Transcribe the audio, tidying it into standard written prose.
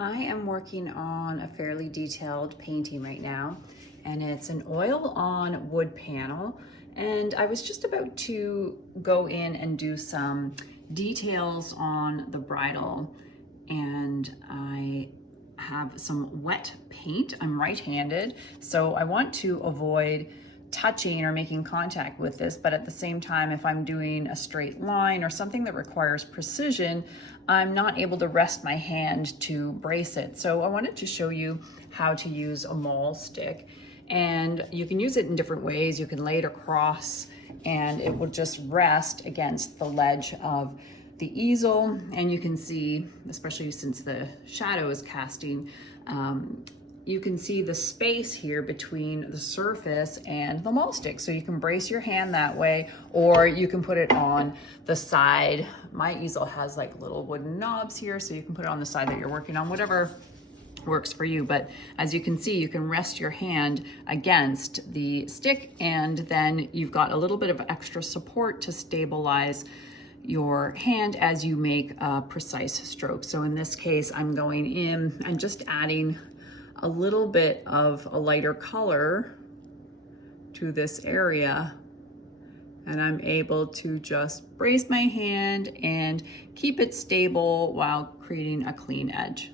I am working on a fairly detailed painting right now, and it's an oil on wood panel. And I was just about to go in and do some details on the bridle, and I have some wet paint. I'm right-handed, so I want to avoid touching or making contact with this, but at the same time, if I'm doing a straight line or something that requires precision, I'm not able to rest my hand to brace it. So I wanted to show you how to use a maul stick, and you can use it in different ways. You can lay it across and it will just rest against the ledge of the easel, and you can see, especially since the shadow is casting, you can see the space here between the surface and the maul stick. So you can brace your hand that way, or you can put it on the side. My easel has like little wooden knobs here, so you can put it on the side that you're working on, whatever works for you. But as you can see, you can rest your hand against the stick, and then you've got a little bit of extra support to stabilize your hand as you make a precise stroke. So in this case, I'm going in and just adding a little bit of a lighter color to this area, and I'm able to just brace my hand and keep it stable while creating a clean edge.